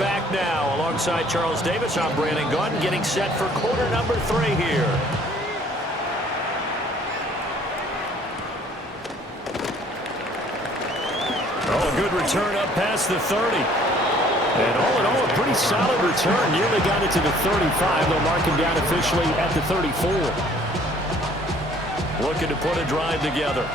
back now. Alongside Charles Davis, I'm Brandon Gunn, getting set for quarter number 3 here. Oh, a good return up past the 30. And all in all, a pretty solid return. Nearly got it to the 35. They'll mark him down officially at the 34. Looking to put a drive together.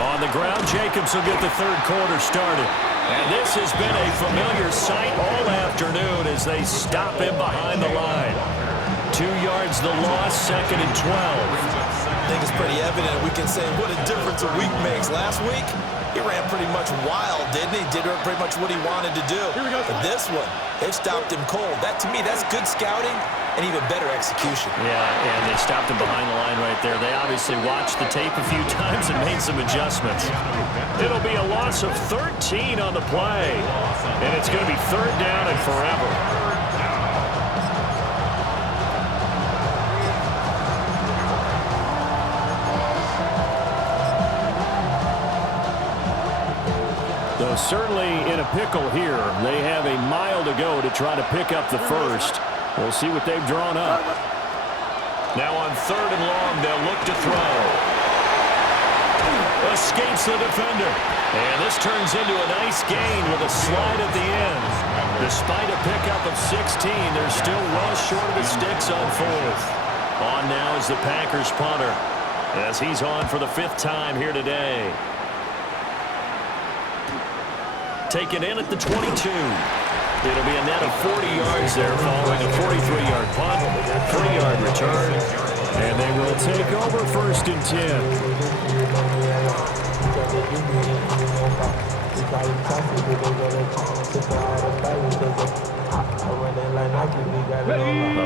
On the ground, Jacobs will get the third quarter started. And this has been a familiar sight all afternoon as they stop him behind the line. 2 yards the loss, 2nd and 12. I think it's pretty evident. We can say what a difference a week makes. Last week, he ran pretty much wild, didn't he? Did pretty much what he wanted to do. But this one, they've stopped him cold. That, to me, that's good scouting and even better execution. Yeah, and they stopped him behind the line right there. They obviously watched the tape a few times and made some adjustments. It'll be a loss of 13 on the play. And it's going to be 3rd down and forever. Though certainly in a pickle here. They have a mile to go to try to pick up the first. We'll see what they've drawn up. Now on 3rd and long, they'll look to throw. Escapes the defender. And this turns into a nice gain with a slide at the end. Despite a pickup of 16, they're still well short of the sticks on 4th. On now is the Packers punter, as he's on for the 5th time here today. Taken in at the 22. It'll be a net of 40 yards there following a 43-yard punt, 3-yard return, and they will take over 1st and 10.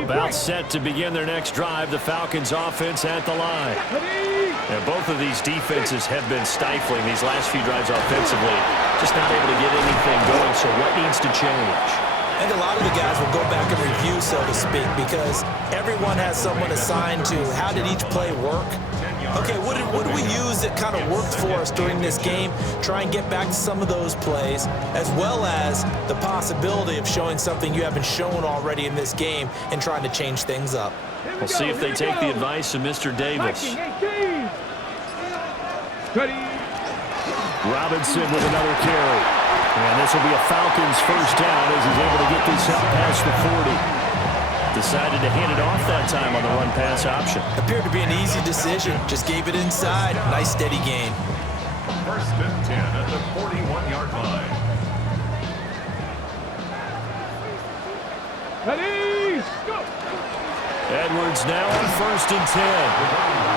About set to begin their next drive, the Falcons offense at the line. And both of these defenses have been stifling these last few drives offensively. Just not able to get anything going, so what needs to change? I think a lot of the guys will go back and review, so to speak, because everyone has someone assigned to how did each play work. Okay, what did we use that kind of worked for us during this game? Try and get back to some of those plays, as well as the possibility of showing something you haven't shown already in this game and trying to change things up. We'll see if they take the advice of Mr. Davis. Robinson with another carry. And this will be a Falcons first down as he's able to get this out past the 40. Decided to hand it off that time on the run-pass option. Appeared to be an easy decision. Just gave it inside. Nice, steady gain. 1st and 10 at the 41-yard line. Ready, go! Edwards now on 1st and 10.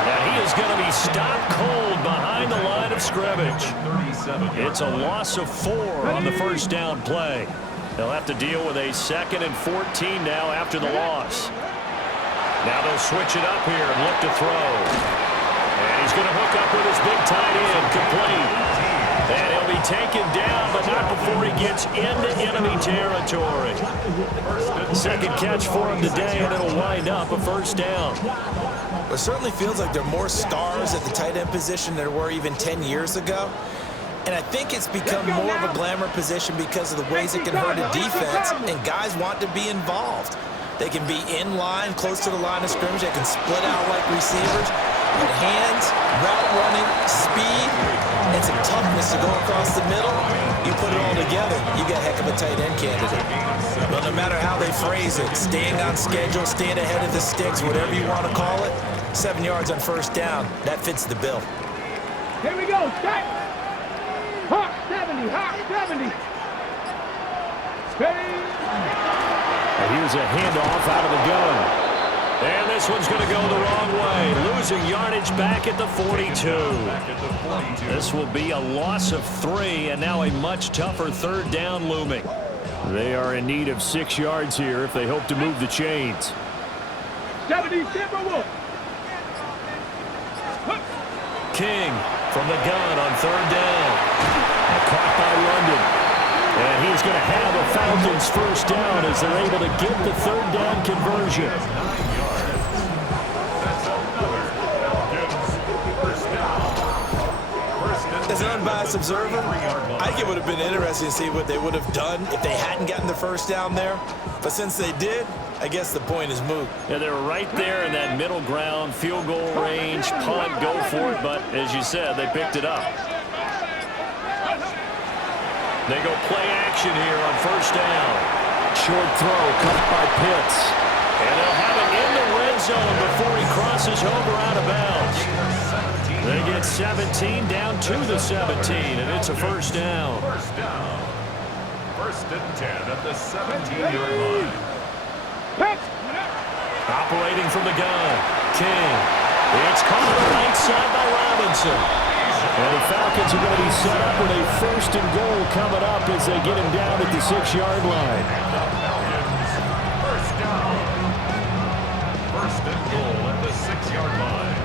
And he is going to be stopped cold behind the line of scrimmage. It's a loss of 4 on the first down play. They'll have to deal with a 2nd and 14 now after the loss. Now they'll switch it up here and look to throw. And he's going to hook up with his big tight end, complete. And he'll be taken down, but not before he gets into enemy territory. 2nd catch for him today, and it'll wind up a first down. It certainly feels like there are more stars at the tight end position than there were even 10 years ago. And I think it's become more of a glamour position because of the ways it can hurt a defense, and guys want to be involved. They can be in line, close to the line of scrimmage. They can split out like receivers. But hands, route running, speed, and some toughness to go across the middle, you put it all together, you got a heck of a tight end candidate. But no matter how they phrase it, staying on schedule, staying ahead of the sticks, whatever you want to call it, 7 yards on first down, that fits the bill. Here we go, set! Hawk 70, Hawk 70. Steady. Here's a handoff out of the gun. And this one's going to go the wrong way. Losing yardage back at the 42. This will be a loss of 3, and now a much tougher 3rd down looming. They are in need of 6 yards here if they hope to move the chains. 70, Timberwolf. King from the gun on 3rd down. Caught by London. And he's going to have a Falcons first down as they're able to get the 3rd down conversion. There's unbiased observer, I think it would have been interesting to see what they would have done if they hadn't gotten the first down there. But since they did, I guess the point is moot. Yeah, they were right there in that middle ground, field goal range, punt, go for it. But as you said, they picked it up. They go play action here on first down. Short throw cut by Pitts. And they'll have it in the red zone before he crosses over out of bounds. They get 17 down to the 17, and it's a first down. First down. First and 10 at the 17-yard line. Operating from the gun, King. It's caught on the right side by Robinson. And the Falcons are going to be set up with a first and goal coming up as they get him down at the 6-yard line. And the Falcons, first down. First and goal at the 6-yard line.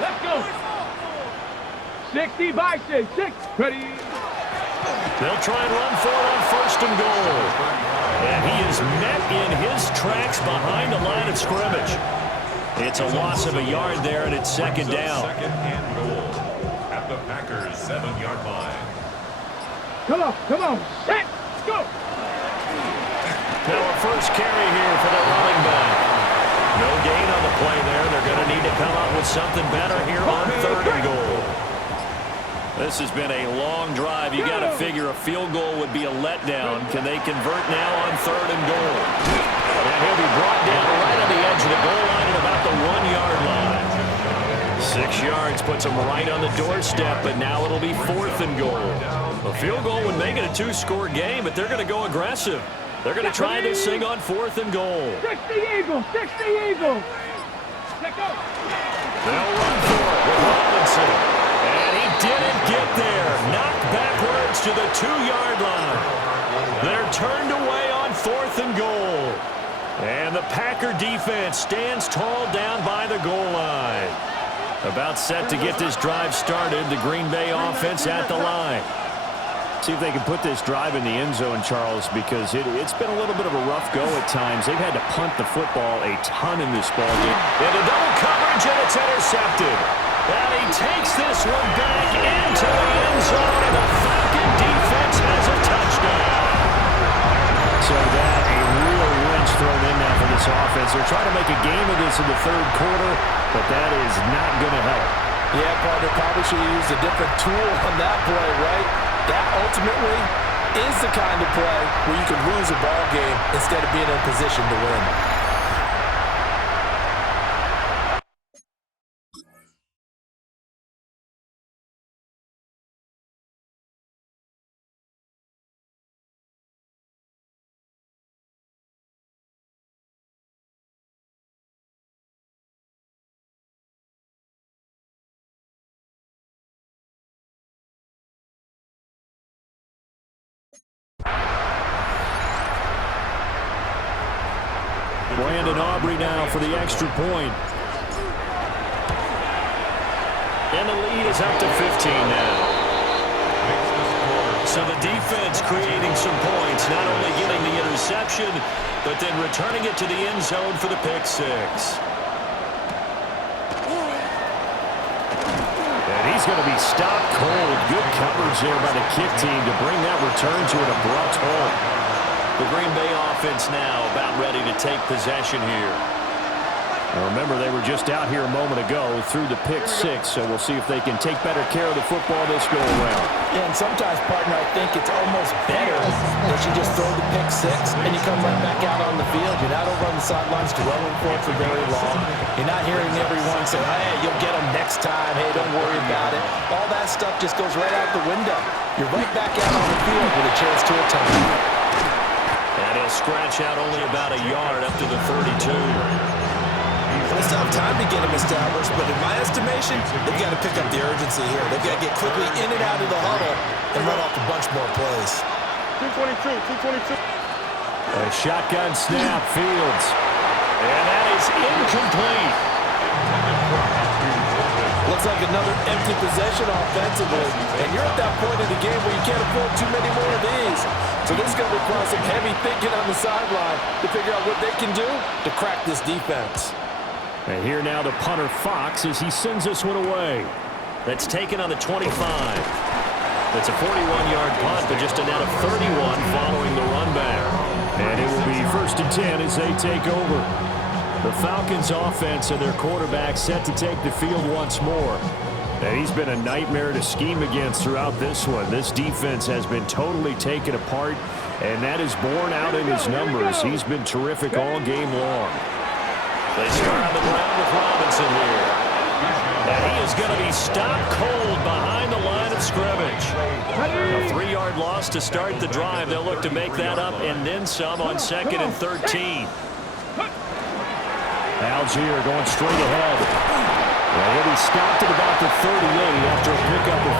Let's go. 60 by 6. Ready. They'll try and run for it on first and goal. And he is met in his tracks behind the line of scrimmage. It's a loss of a yard there, and it's second down. Second and goal at the Packers' 7-yard line. Come on. Set. Go. Now a first carry here for the running back. No gain on the play there. They're going to need to come up with something better here on third and goal. This has been a long drive. You got to figure a field goal would be a letdown. Can they convert now on third and goal? And he'll be brought down right on the edge of the goal line at about the 1-yard line. 6 yards puts him right on the doorstep, but now it'll be fourth and goal. A field goal would make it a 2-score game, but they're going to go aggressive. They're going to try this thing on fourth and goal. 60 Eagles. Let go. They'll run for it with Robinson. And he didn't get there. Knocked backwards to the 2-yard line. They're turned away on fourth and goal. And the Packer defense stands tall down by the goal line. About set to get this drive started. The Green Bay offense at the line. See if they can put this drive in the end zone, Charles, because it's been a little bit of a rough go at times. They've had to punt the football a ton in this ballgame. And a double coverage, and it's intercepted. And he takes this one back into the end zone, and the Falcon defense has a touchdown. So that a real wrench thrown in now for this offense. They're trying to make a game of this in the third quarter, but that is not going to help. Yeah, partner, probably should have used a different tool on that play, right? That ultimately is the kind of play where you can lose a ball game instead of being in a position to win. Brandon Aubrey now for the extra point. And the lead is up to 15 now. So the defense creating some points, not only getting the interception, but then returning it to the end zone for the pick six. And he's going to be stopped cold. Good coverage there by the kick team to bring that return to an abrupt halt. The Green Bay offense now about ready to take possession here. Now remember, they were just out here a moment ago through the pick six, so we'll see if they can take better care of the football this go-around. Yeah, and sometimes, partner, I think it's almost better that you just throw the pick six and you come right back out on the field. You're not over on the sidelines dwelling for it for very long. You're not hearing everyone say, hey, you'll get them next time. Hey, don't worry about it. All that stuff just goes right out the window. You're right back out on the field with a chance to attack. And he'll scratch out only about a yard up to the 32. They still have time to get him established, but in my estimation, they've got to pick up the urgency here. They've got to get quickly in and out of the huddle and run off a bunch more plays. 222. A shotgun snap, Fields. And that is incomplete. looks like another empty possession offensively. And you're at that point in the game where you can't afford too many more of these. So this is going to require some heavy thinking on the sideline to figure out what they can do to crack this defense. And here now the punter Fox as he sends this one away. That's taken on the 25. That's a 41-yard punt, but just a net of 31 following the run back. And it will be 1st and 10 as they take over. The Falcons offense and their quarterback set to take the field once more. And he's been a nightmare to scheme against throughout this one. This defense has been totally taken apart, and that is borne out in his numbers. He's been terrific all game long. They start on the ground with Robinson here. And he is going to be stopped cold behind the line of scrimmage. A 3-yard loss to start the drive. They'll look to make that up and then some on 2nd and 13. Algier going straight ahead. Well, he'll be stopped at about the 38 after a pickup of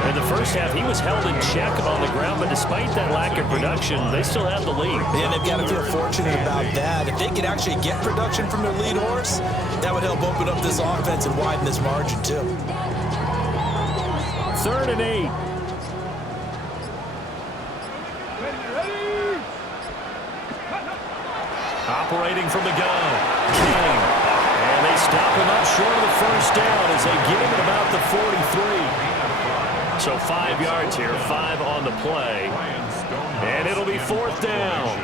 4. In the first half, he was held in check on the ground, but despite that lack of production, they still have the lead. Yeah, they've got to feel fortunate about that. If they could actually get production from their lead horse, that would help open up this offense and widen this margin, too. 3rd and 8. Operating from the gun, King. And they stop him up short of the first down as they get him at about the 43. So 5 yards here, 5 on the play. And it'll be 4th down.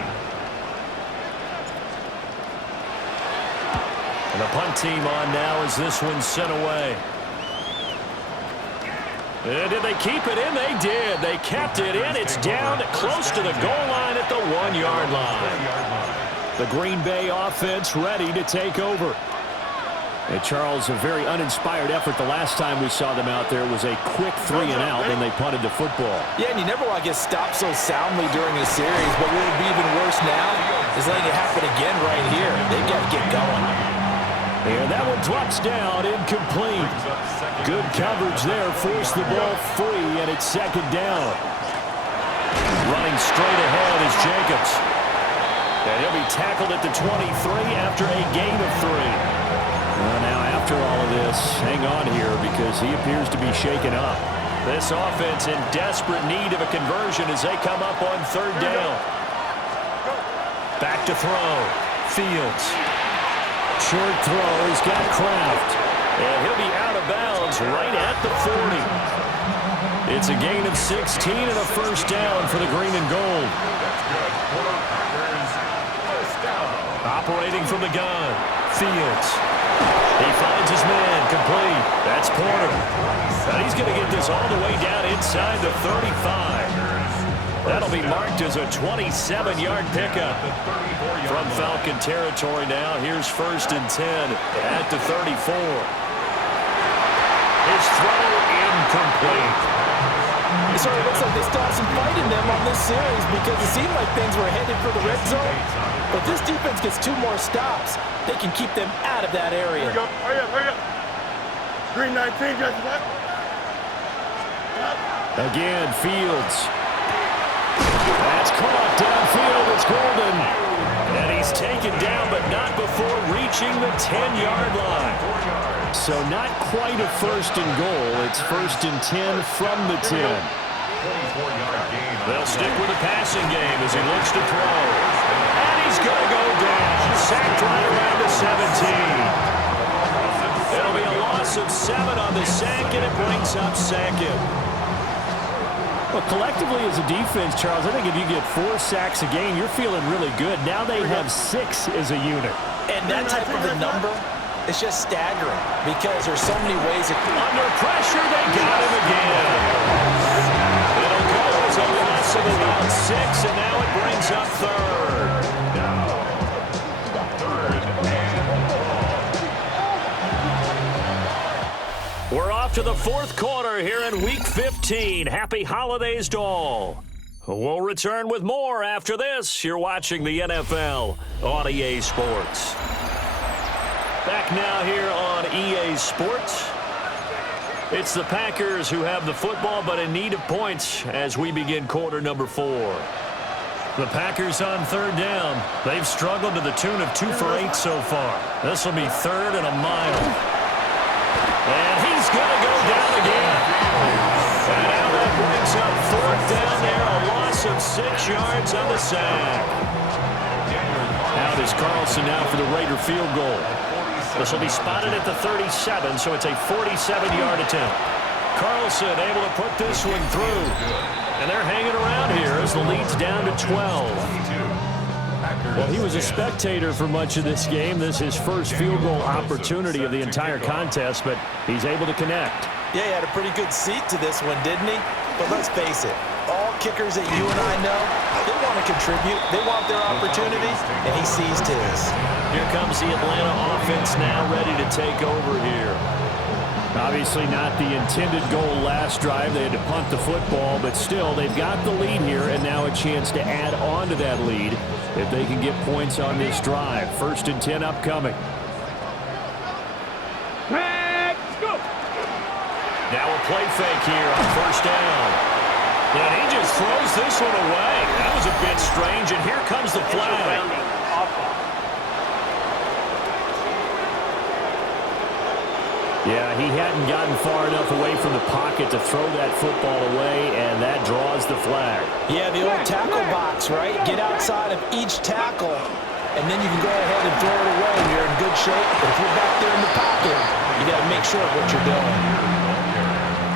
And the punt team on now as this one's sent away. And did they keep it in? They did. They kept it in. It's down close to the goal line at the 1-yard line. The Green Bay offense ready to take over. And Charles, a very uninspired effort the last time we saw them out there was a quick 3-and-out, then they punted the football. Yeah, and you never want to get stopped so soundly during a series, but what would be even worse now is letting it happen again right here. They've got to get going. And that one drops down, incomplete. Good coverage there, forced the ball free, and it's 2nd down. Running straight ahead is Jacobs. And he'll be tackled at the 23 after a gain of 3. Well, now after all of this, hang on here because he appears to be shaken up. This offense in desperate need of a conversion as they come up on 3rd down. Back to throw. Fields. Short throw. He's got Kraft. And he'll be out of bounds right at the 40. It's a gain of 16 and a 1st down for the green and gold. Operating from the gun. Fields. He finds his man. Complete. That's Porter. And he's going to get this all the way down inside the 35. That'll be marked as a 27-yard pickup. From Falcon territory now, here's 1st and 10 at the 34. His throw incomplete. It sort of looks like they still have some fight in them on this series because it seemed like things were headed for the red zone. But this defense gets 2 more stops. They can keep them out of that area. Here we go. Hurry up. Green 19, just what? Again, Fields. That's caught downfield. It's Golden. And he's taken down, but not before reaching the 10-yard line. So not quite a 1st and goal. It's 1st and 10 from the 10. They'll stick with the passing game as he looks to throw. And he's going to go down. Sacked right around the 17. It'll be a loss of 7 on the sack, and it brings up 2nd. Well, collectively as a defense, Charles, I think if you get 4 sacks a game, you're feeling really good. Now they have 6 as a unit. And that type of a number is just staggering because there's so many ways. Under pressure, they got him again. It'll go as a loss of about 6, and now it brings up 3rd. We're off to the 4th quarter here in Week 15. Happy holidays to all. We'll return with more after this. You're watching the NFL on EA Sports. Back now here on EA Sports. It's the Packers who have the football but in need of points as we begin quarter number 4. The Packers on 3rd down. They've struggled to the tune of 2 for 8 so far. This will be 3rd and a mile. And he's going to go down again. And now that brings up 4th down there, a loss of 6 yards on the sack. Out is Carlson now for the Raider field goal. This will be spotted at the 37, so it's a 47-yard attempt. Carlson able to put this one through. And they're hanging around here as the lead's down to 12. Well, he was a spectator for much of this game. This is his first field goal opportunity of the entire contest, but he's able to connect. Yeah, he had a pretty good seat to this one, didn't he? But let's face it, all kickers that you and I know, they want to contribute. They want their opportunity, and he seized his. Here comes the Atlanta offense now ready to take over here. Obviously not the intended goal last drive. They had to punt the football, but still, they've got the lead here, and now a chance to add on to that lead if they can get points on this drive. 1st and 10 upcoming. Let's go. Now a play fake here on 1st down. And he just throws this one away. That was a bit strange, and here comes the flag. Yeah, he hadn't gotten far enough away from the pocket to throw that football away, and that draws the flag. Yeah, the old tackle box, right? Get outside of each tackle, and then you can go ahead and throw it away and you're in good shape. But if you're back there in the pocket, you got to make sure of what you're doing.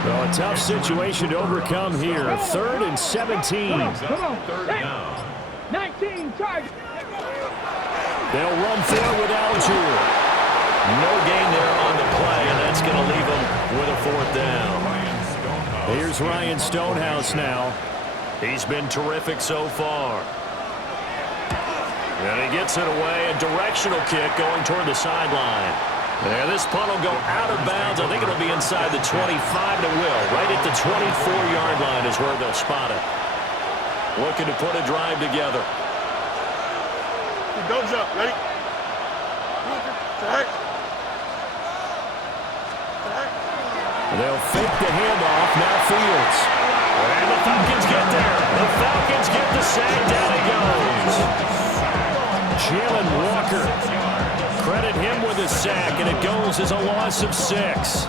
Well, a tough situation to overcome here. 3rd and 17. Come on. Hey. 19, charge. They'll run forward with Algier. No gain there on the play, and that's going to leave them with a 4th down. Here's Ryan Stonehouse now. He's been terrific so far. And he gets it away, a directional kick going toward the sideline. And this punt will go out of bounds. I think it'll be inside the 25 to will. Right at the 24-yard line is where they'll spot it. Looking to put a drive together. Thumbs up, ready? Back. They'll fake the handoff. Now Fields. And the Falcons get there. The Falcons get the sack. Down he goes. Jalen Walker. Credit him with a sack, and it goes as a loss of 6.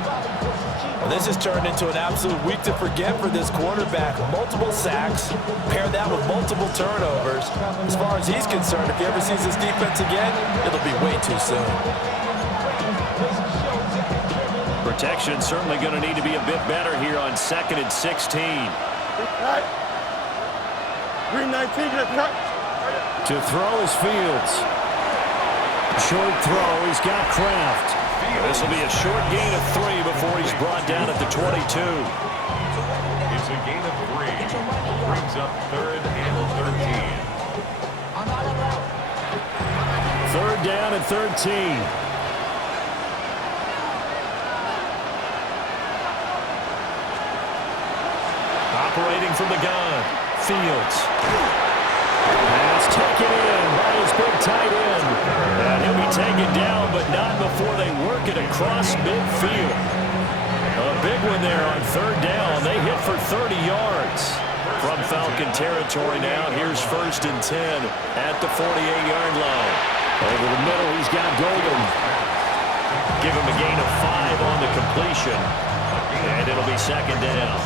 Well, this has turned into an absolute week to forget for this quarterback. Multiple sacks, pair that with multiple turnovers. As far as he's concerned, if he ever sees this defense again, it'll be way too soon. Protection certainly going to need to be a bit better here on 2nd and 16. Right. Green 19, get cut. To throw is Fields. Short throw. He's got Kraft. This will be a short gain of 3 before he's brought down at the 22. It's a gain of 3. Brings up 3rd and 13. 3rd down and 13. Operating from the gun, Fields. Pass taken in by his big tight end. And he'll be taken down, but not before they work it across midfield. A big one there on 3rd down. They hit for 30 yards. From Falcon territory now, here's 1st and 10 at the 48-yard line. Over the middle, he's got Golden. Give him a gain of 5 on the completion. And it'll be 2nd down.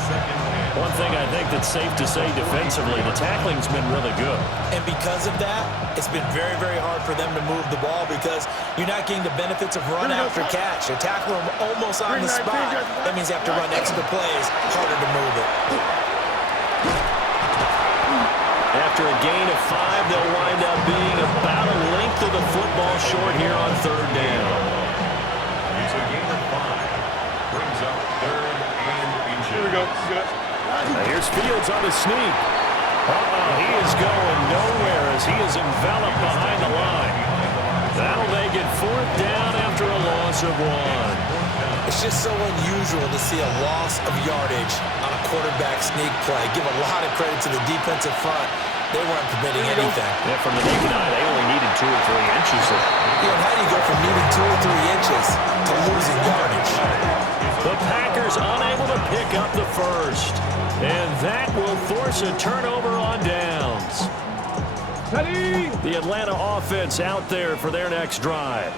One thing I think that's safe to say defensively, the tackling's been really good. And because of that, it's been very, very hard for them to move the ball because you're not getting the benefits of run after catch. They tackle them almost on the spot. That means you have to run extra plays, harder to move it. After a gain of 5, they'll wind up being about a length of the football short here on 3rd down. It's a gain of 5. Brings up 3rd and inches. Here we go. Good. Here's Fields on the sneak. He is going nowhere as he is enveloped behind the line. That'll make it 4th down after a loss of 1. It's just so unusual to see a loss of yardage on a quarterback sneak play. Give a lot of credit to the defensive front. They weren't permitting anything. Yeah, from the naked eye, they only needed 2 or 3 inches. Yeah, how do you go from needing 2 or 3 inches to losing yardage? The Packers unable to pick up the first. And that will force a turnover on downs. Ready. The Atlanta offense out there for their next drive.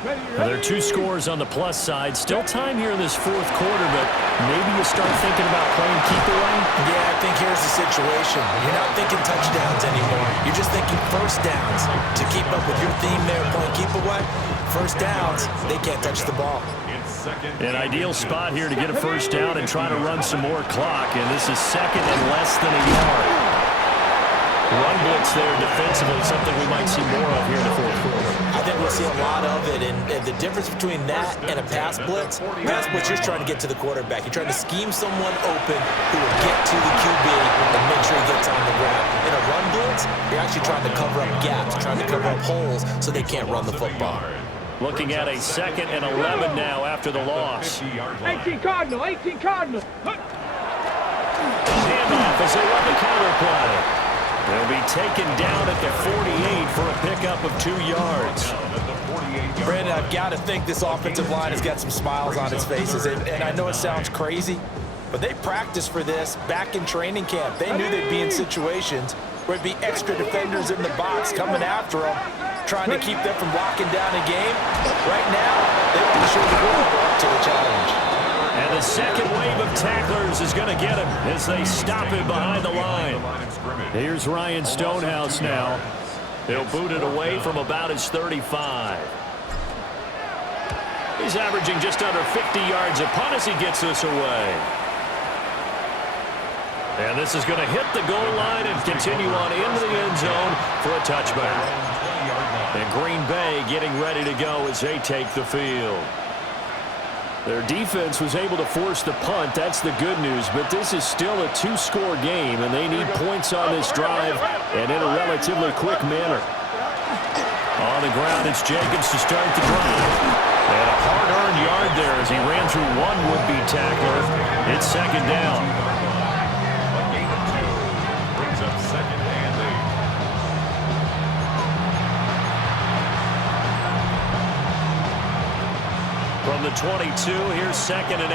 Well, there are 2 scores on the plus side. Still time here in this 4th quarter, but maybe you start thinking about playing keep away? Yeah, I think here's the situation. You're not thinking touchdowns anymore. You're just thinking first downs. To keep up with your theme there, playing keep away, first downs, they can't touch the ball. An ideal spot here to get a first down and try to run some more clock, and this is 2nd and less than a yard. Run blitz there defensively, something we might see more of here in the 4th quarter. I think we'll see a lot of it, and the difference between that and a pass blitz, you're just trying to get to the quarterback. You're trying to scheme someone open who will get to the QB and make sure he gets on the ground. In a run blitz, you're actually trying to cover up gaps, trying to cover up holes so they can't run the football. Looking at a 2nd and 11 now after the loss. 18 Cardinal, 18 Cardinal. Handoff as they run the counter play. They'll be taken down at the 48 for a pickup of 2 yards. Brandon, I've got to think this offensive line has got some smiles on its faces, and I know it sounds crazy, but they practiced for this back in training camp. They knew they'd be in situations where it'd be extra defenders in the box coming after them, trying to keep them from locking down a game. Right now, they want to show the world they're up to the challenge. And the second wave of tacklers is going to get him as they stop him behind the line. Here's Ryan Stonehouse now. He'll boot it away from about his 35. He's averaging just under 50 yards a punt as he gets this away. And this is going to hit the goal line and continue on into the end zone for a touchback. And Green Bay getting ready to go as they take the field. Their defense was able to force the punt. That's the good news. But this is still a 2-score game, and they need points on this drive and in a relatively quick manner. On the ground, it's Jacobs to start the drive. And a hard-earned yard there as he ran through one would-be tackler. It's 2nd down. A gain of 2 brings up 2nd and 8. From the 22, here's 2nd and 8.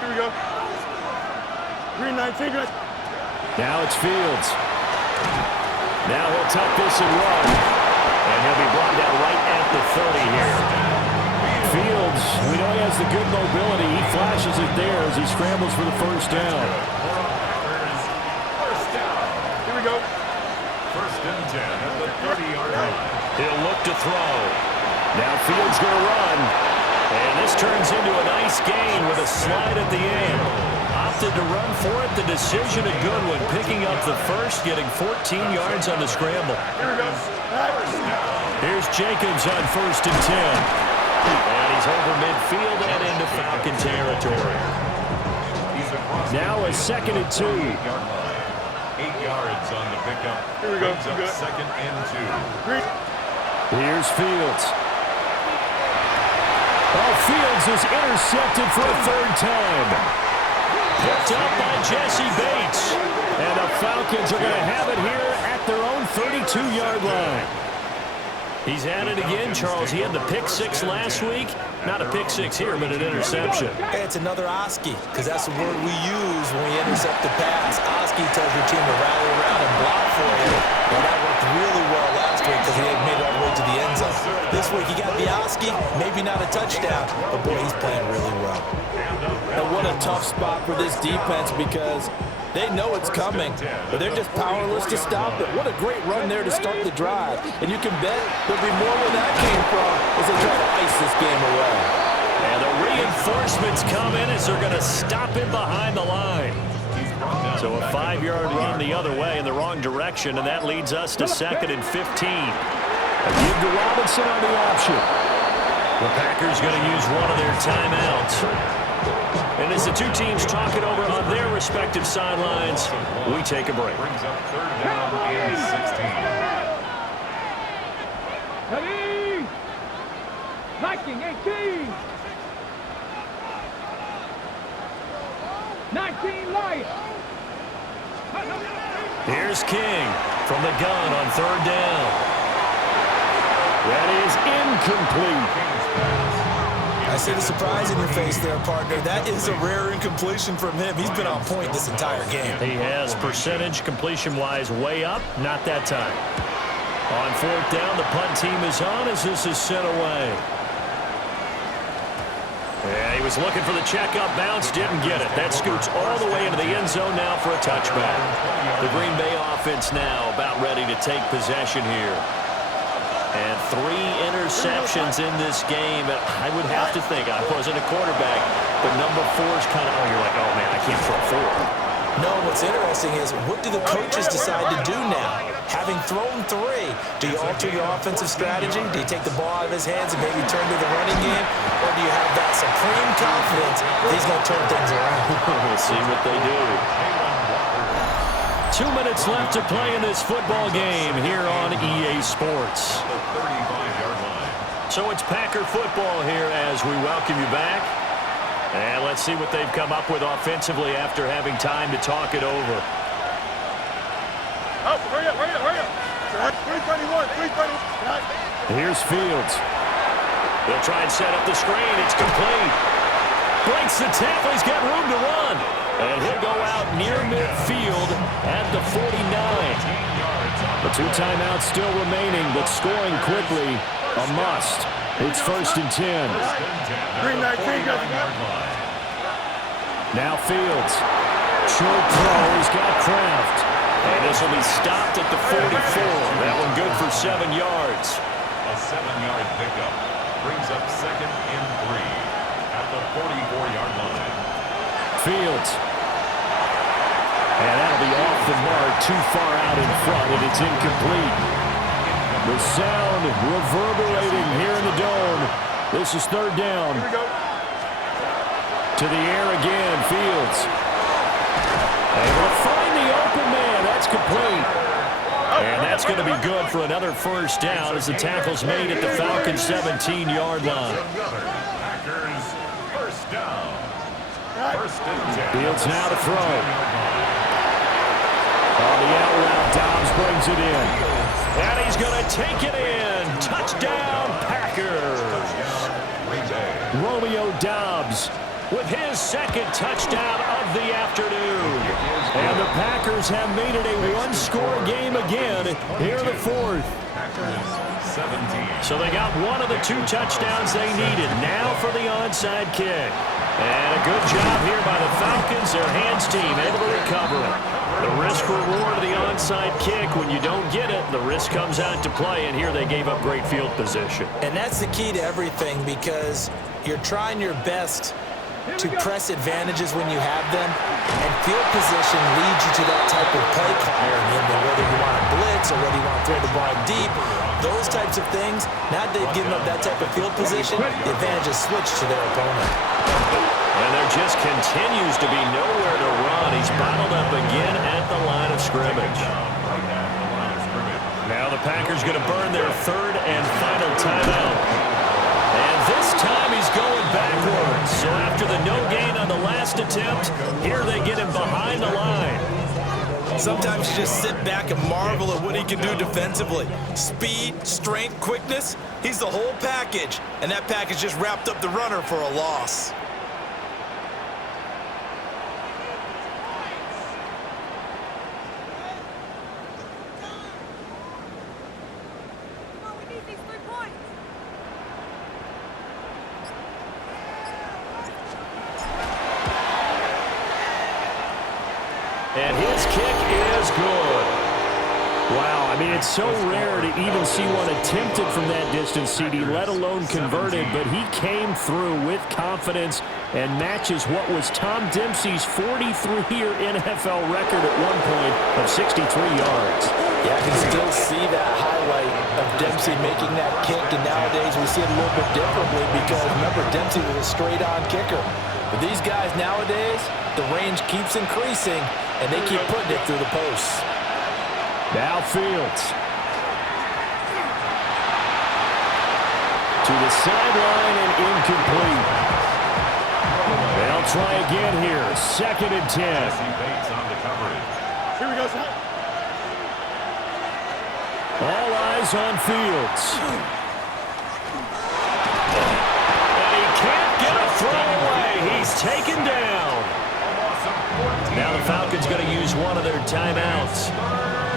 Here we go. Green 19. Now it's Fields. Now he'll tuck this and run. And he'll be brought down right at the 30 here. Fields, we know he has the good mobility. He flashes it there as he scrambles for the first down. First down. Here we go. 1st and 10 at the 30-yard line. He'll look to throw. Now Fields going to run. And this turns into a nice gain with a slide at the end. Opted to run for it. The decision a good one. Picking up the first, getting 14 yards on the scramble. Here we go. Here's Jacobs on 1st and 10. And he's over midfield and into Falcon territory. Now a 2nd and 2. 8-yard line. 8 yards on the pickup. Here we go. Brings up 2nd and 2. Here's Fields. Oh, Fields is intercepted for a 3rd time. Picked up by Jesse Bates. And the Falcons are going to have it here at their own 32-yard line. He's at it again, Charles. He had the pick 6 last week. Not a pick 6 here, but an interception. Hey, it's another Oski, because that's the word we use when we intercept the pass. Oski tells your team to rally around and block for you. And that worked really well last week because he had made it all the way to the end zone. This week he got the Oski, maybe not a touchdown, but boy, he's playing really well. And what a tough spot for this defense because they know it's coming, but they're just powerless to stop it. What a great run there to start the drive. And you can bet there'll be more where that came from as they try to ice this game away. And the reinforcements come in as they're going to stop him behind the line. So a 5-yard run the other way in the wrong direction, and that leads us to 2nd and 15. A give to Robinson on the option. The Packers going to use one of their timeouts. And as the two teams talk it over on their respective sidelines, we take a break. Brings up 3rd down and 16. Ready? Viking 18. 19 Lions. Here's King from the gun on 3rd down. That is incomplete. I see the surprise in your face there, partner. That is a rare incompletion from him. He's been on point this entire game. He has percentage completion-wise way up, not that time. On fourth down, the punt team is on as this is sent away. Yeah, he was looking for the checkup bounce, didn't get it. That scoots all the way into the end zone now for a touchback. The Green Bay offense now about ready to take possession here. And 3 interceptions in this game. I would have to think, I wasn't a quarterback, but number 4 is kind of, you're like, oh man, I can't throw 4. No, what's interesting is what do the coaches decide to do now? Having thrown 3, do you alter your offensive strategy? Do you take the ball out of his hands and maybe turn to the running game? Or do you have that supreme confidence that he's going to turn things around? We'll see what they do. 2 minutes left to play in this football game here on EA Sports. So it's Packer football here as we welcome you back. And let's see what they've come up with offensively after having time to talk it over. Oh, hurry up, hurry up, hurry up. 321, 321. Here's Fields. They'll try and set up the screen. It's complete. Breaks the tackle. He's got room to run. And he'll go out near midfield at the 49. The 2 timeouts still remaining, but scoring quickly, a must. It's 1st and 10. 319, Now Fields. Short throw. He's got Kraft. And this will be stopped at the 44. That one good for 7 yards. A 7-yard pickup brings up 2nd and 3 at the 44-yard line. Fields. And that'll be off the mark, too far out in front, and it's incomplete. The sound reverberating here in the dome. This is 3rd down. Here we go. To the air again, Fields. Able to find the open man. That's complete. And that's going to be good for another 1st down as the tackle's made at the Falcons' 17-yard line. Packers, 1st down. 1st and 10. Fields now to throw. On the out route, Dobbs brings it in. And he's going to take it in. Touchdown, Packers. Romeo Dobbs with his 2nd touchdown of the afternoon. And the Packers have made it a 1-score game again here in the 4th. So they got one of the 2 touchdowns they needed. Now for the onside kick. And a good job here by the Falcons. Their hands team able to recover it. The risk reward of the onside kick. When you don't get it, the risk comes out to play. And here they gave up great field position. And that's the key to everything because you're trying your best to press advantages when you have them, and field position leads you to that type of play calling, whether you want to blitz or whether you want to throw the ball deep, those types of things. Now that they've given up that type of field position, the advantage is switched to their opponent. And there just continues to be nowhere to run. He's bottled up again at the line of scrimmage. Now the Packers going to burn their 3rd and final timeout. And this time he's going backwards. So after the no gain on the last attempt, here they get him behind the line. Sometimes you just sit back and marvel at what he can do defensively. Speed, strength, quickness, he's the whole package. And that package just wrapped up the runner for a loss. And his kick is good. Wow, I mean, it's so rare to even see one attempted from that distance, CD, let alone converted, but he came through with confidence and matches what was Tom Dempsey's 43-year NFL record at one point of 63 yards. Yeah, I can still see that highlight of Dempsey making that kick, and nowadays we see it a little bit differently because, remember, Dempsey was a straight-on kicker. But these guys nowadays, the range keeps increasing, and they keep putting it through the posts. Now Fields. To the sideline and incomplete. They'll try again here. 2nd and 10. Here we go, son. All eyes on Fields. And he can't get a throw away. He's taken down. Now the Falcons going to use one of their timeouts.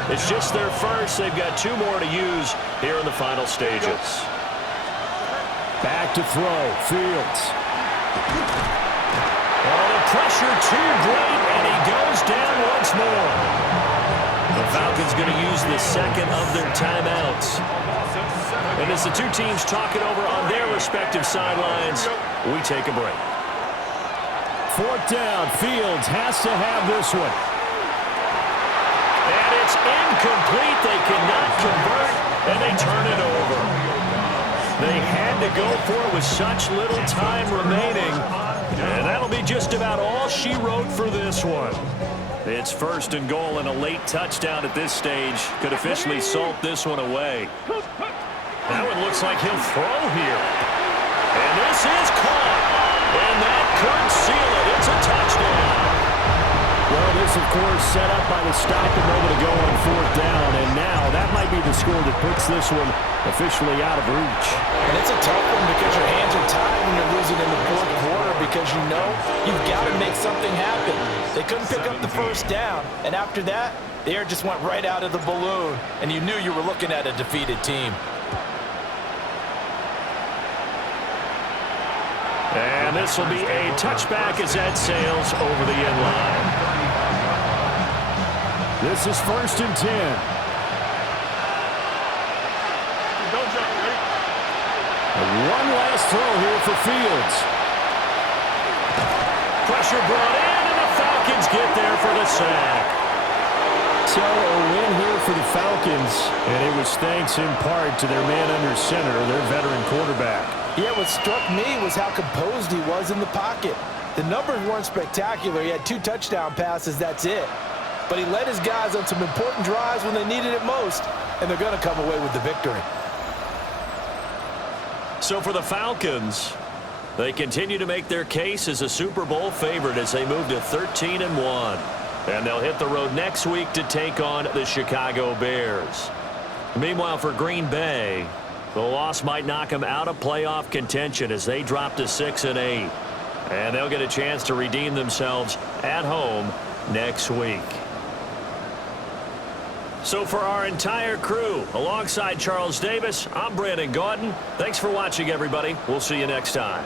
It's just their first. They've got 2 more to use here in the final stages. Back to throw. Fields. Oh, the pressure too great, and he goes down once more. The Falcons going to use the second of their timeouts. And as the 2 teams talk it over on their respective sidelines, we take a break. 4th down. Fields has to have this one. And it's incomplete. They cannot convert, and they turn it over. They had to go for it with such little time remaining. And that'll be just about all she wrote for this one. It's 1st and goal, and a late touchdown at this stage could officially salt this one away. That one looks like he'll throw here. And this is caught. And that could seal it. It's a touchdown. Well, this, of course, set up by the stop a moment ago on 4th down, and now that might be the score that puts this one officially out of reach. And it's a tough one because your hands are tied when you're losing in the 4th quarter because you know you've got to make something happen. They couldn't pick up the 1st down, and after that, the air just went right out of the balloon, and you knew you were looking at a defeated team. And this will be a touchback as that sails over the end line. This is 1st and 10. Don't jump, ready? One last throw here for Fields. Pressure brought in, and the Falcons get there for the sack. So a win here for the Falcons, and it was thanks in part to their man under center, their veteran quarterback. Yeah, what struck me was how composed he was in the pocket. The numbers weren't spectacular. He had 2 touchdown passes, that's it. But he led his guys on some important drives when they needed it most, and they're going to come away with the victory. So for the Falcons, they continue to make their case as a Super Bowl favorite as they move to 13-1. And they'll hit the road next week to take on the Chicago Bears. Meanwhile, for Green Bay, the loss might knock them out of playoff contention as they drop to 6-8. And they'll get a chance to redeem themselves at home next week. So for our entire crew, alongside Charles Davis, I'm Brandon Gaudin. Thanks for watching, everybody. We'll see you next time.